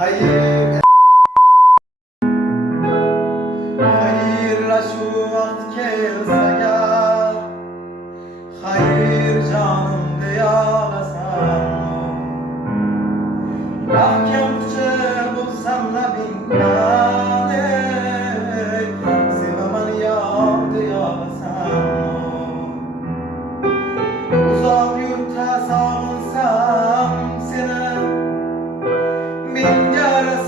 Hayır, hayır şu vakt kelse gel. Hayır canım diyalasan. Ahkem kuşe bulsam la binane. Sevemen ya diyalasan. Uzak yurtta sağınsam seni bin kere